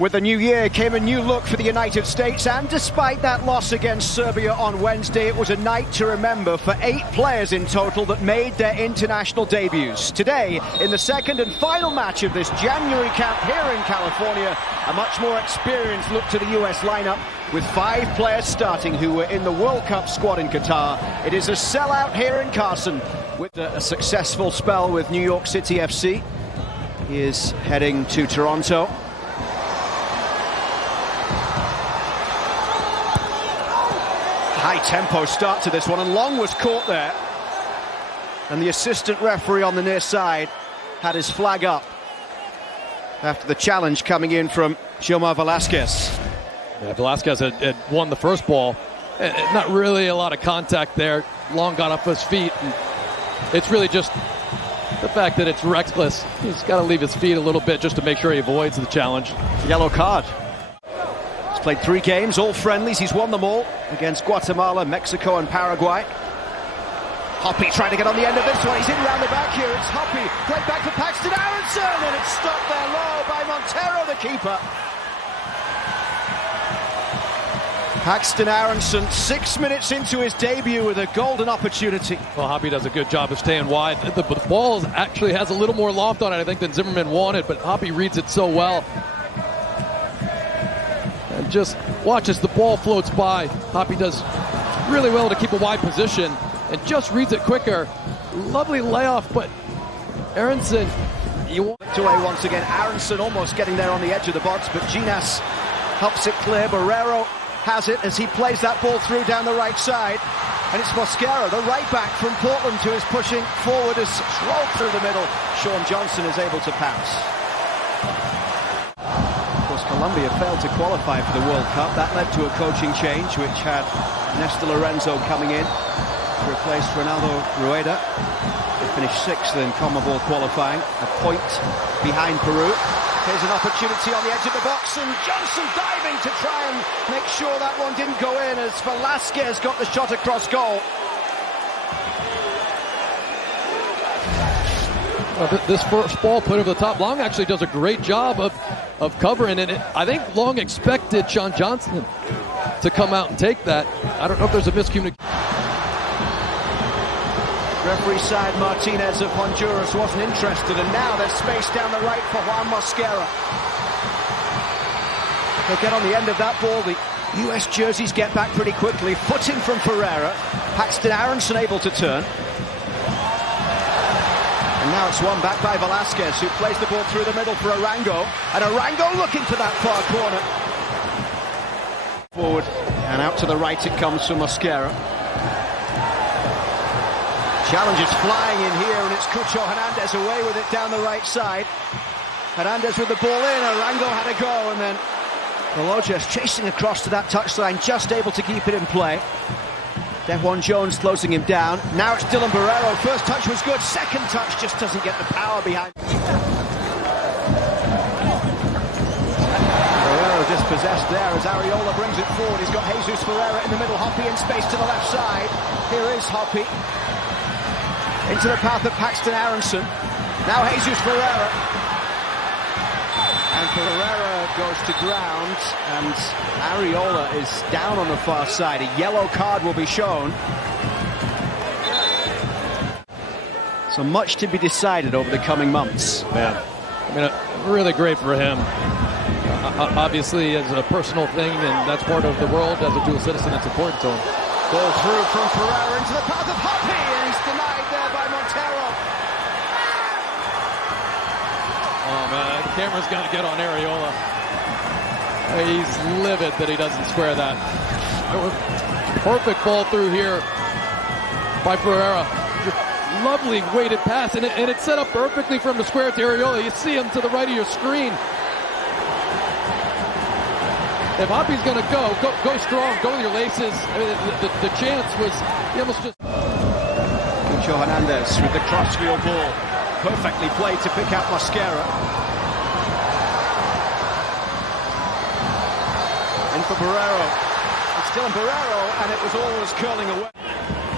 With the new year came a new look for the United States, and despite that loss against Serbia on Wednesday, it was a night to remember for 8 players in total that made their international debuts. Today, in the second and final match of this January camp here in California, a much more experienced look to the US lineup, with 5 players starting who were in the World Cup squad in Qatar. It is a sellout here in Carson, with a successful spell with New York City FC. He is heading to Toronto. High tempo start to this one, and Long was caught there, and the assistant referee on the near side had his flag up after the challenge coming in from Gilmar Velasquez. Yeah, Velasquez had won the first ball. Not really a lot of contact there. Long got off his feet, and it's really just the fact that it's reckless. He's got to leave his feet a little bit just to make sure he avoids the challenge. Yellow card. Played 3 games, all friendlies. He's won them all against Guatemala, Mexico and Paraguay. Hoppy trying to get on the end of this one. He's in round the back here. It's Hoppy. Played back for Paxton Aronson, and it's stopped there low by Montero, the keeper. Paxton Aronson, 6 minutes into his debut with a golden opportunity. Well, Hoppy does a good job of staying wide. The ball actually has a little more loft on it, I think, than Zimmerman wanted, but Hoppy reads it so well. And just watch as the ball floats by. Hoppy does really well to keep a wide position and just reads it quicker. Lovely layoff, but Aronson, away once again. Aronson almost getting there on the edge of the box, but Ginas helps it clear. Barrero has it as he plays that ball through down the right side. And it's Mosquera, the right back from Portland, who is pushing forward as rolled through the middle. Sean Johnson is able to pounce. Colombia failed to qualify for the World Cup. That led to a coaching change, which had Néstor Lorenzo coming in to replace Ronaldo Rueda. They finished 6th in CONMEBOL qualifying, a point behind Peru. Here's an opportunity on the edge of the box, and Johnson diving to try and make sure that one didn't go in as Velasquez got the shot across goal. This first ball put over the top. Long actually does a great job of covering it. I think Long expected Sean Johnson to come out and take that. I don't know if there's a miscommunication. Referee side Martinez of Honduras wasn't interested, and now there's space down the right for Juan Mosquera. They'll get on the end of that ball. The US jerseys get back pretty quickly. Footing from Ferreira. Paxton Aronson able to turn. And now it's won back by Velasquez, who plays the ball through the middle for Arango. And Arango looking for that far corner. Forward and out to the right it comes from Mosquera. Challenge is flying in here, and it's Cucho Hernandez away with it down the right side. Hernandez with the ball in, Arango had a go, and then Velojes chasing across to that touchline, just able to keep it in play. Dejuan Jones closing him down. Now it's Dylan Barrero. First touch was good. Second touch just doesn't get the power behind. Barrero dispossessed there as Ariola brings it forward. He's got Jesus Ferreira in the middle. Hoppy in space to the left side. Here is Hoppy. Into the path of Paxton Aronson. Now Jesus Ferreira. And Ferreira goes to ground, and Ariola is down on the far side. A yellow card will be shown. So much to be decided over the coming months. Man, I mean, really great for him. Obviously, as a personal thing, and that's part of the world as a dual citizen, it's important to him. Ball through from Ferreira into the path of Hoppy, and he's denied there by Montero. Oh man, the camera's got to get on Ariola. He's livid that he doesn't square that. Perfect ball through here by Ferreira. Lovely weighted pass, and it's set up perfectly from the square to Ariola. You see him to the right of your screen. If Hoppy's going to go strong, go with your laces. I mean, the chance was, he almost just... Cucho Hernandez with the crossfield ball. Perfectly played to pick out Mosquera. In for Barrero. It's still in Barrero, and it was always curling away.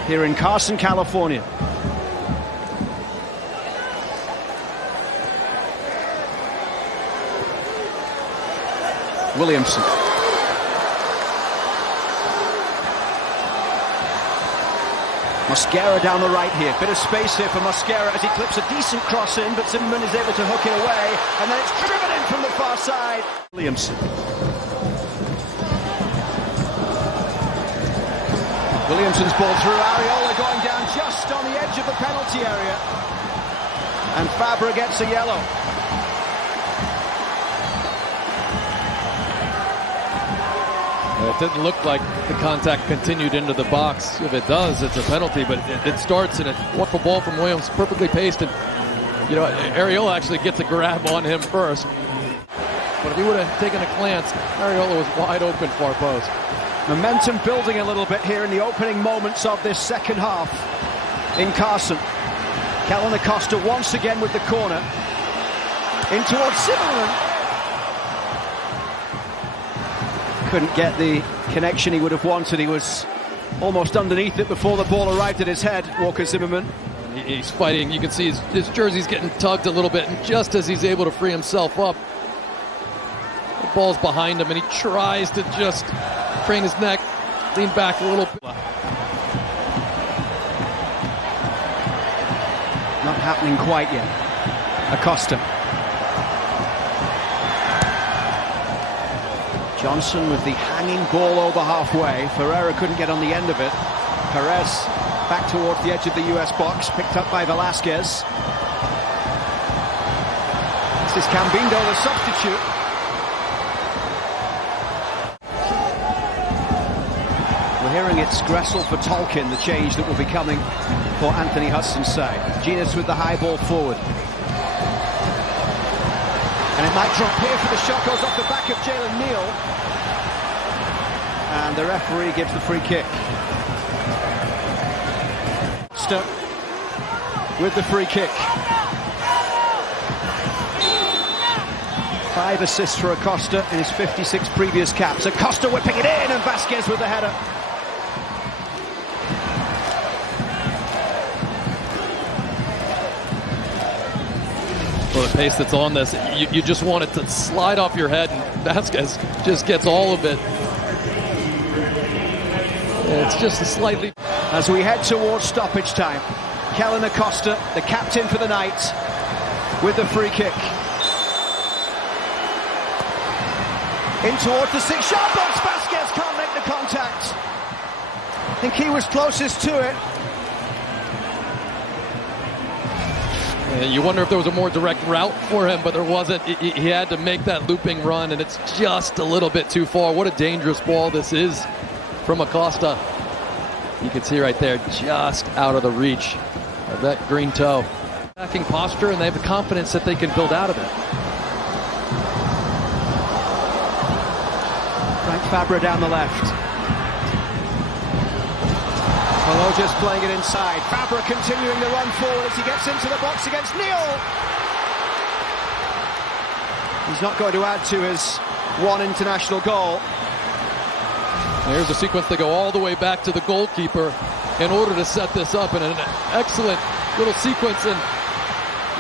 Here in Carson, California. Williamson. Mosquera down the right here. Bit of space here for Mosquera as he clips a decent cross in, but Zimmerman is able to hook it away, and then it's driven in from the far side. Williamson. Williamson's ball through. Areola going down just on the edge of the penalty area. And Fabra gets a yellow. It didn't look like the contact continued into the box. If it does, it's a penalty, but it starts, and a wonderful ball from Williams, perfectly paced, and Areola actually gets a grab on him first. But if he would have taken a glance, Areola was wide open far post. Momentum building a little bit here in the opening moments of this second half in Carson. Kellen Acosta once again with the corner. In towards Zimmerman. Couldn't get the connection he would have wanted. He was almost underneath it before the ball arrived at his head, Walker Zimmerman. He's fighting. You can see his jersey's getting tugged a little bit, and just as he's able to free himself up, the ball's behind him, and he tries to just crane his neck, lean back a little bit. Not happening quite yet. Acosta. Johnson with the hanging ball over halfway. Ferreira couldn't get on the end of it. Perez back towards the edge of the US box, picked up by Velasquez. This is Cambindo, the substitute. We're hearing it's Gressel for Tolkien, the change that will be coming for Anthony Hudson's side. Genius with the high ball forward. And it might drop here, for the shot goes off the back of Jalen Neal. And the referee gives the free kick. Stuck with the free kick. 5 assists for Acosta in his 56 previous caps. Acosta whipping it in, and Vasquez with the header. Well, the pace that's on this, you just want it to slide off your head, and Vasquez just gets all of it. It's just a slightly... As we head towards stoppage time, Kellen Acosta, the captain for the night, with the free kick. In towards the 6-yard box, Vasquez can't make the contact. I think he was closest to it. You wonder if there was a more direct route for him, but there wasn't. He had to make that looping run, and it's just a little bit too far. What a dangerous ball this is from Acosta. You can see right there, just out of the reach of that green toe. Attacking posture, and they have the confidence that they can build out of it. Frank Fabra down the left. Polo just playing it inside. Fabra continuing the run forward as he gets into the box against Neal. He's not going to add to his one international goal. Here's a sequence. They go all the way back to the goalkeeper in order to set this up, and an excellent little sequence. And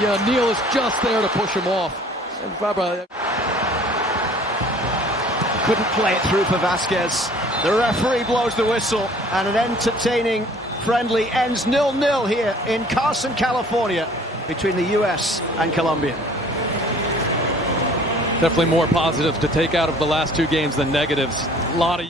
yeah, Neal is just there to push him off. And Fabra couldn't play it through for Vasquez. The referee blows the whistle, and an entertaining friendly ends 0-0 here in Carson, California, between the US and Colombia. Definitely more positives to take out of the last two games than negatives. A lot of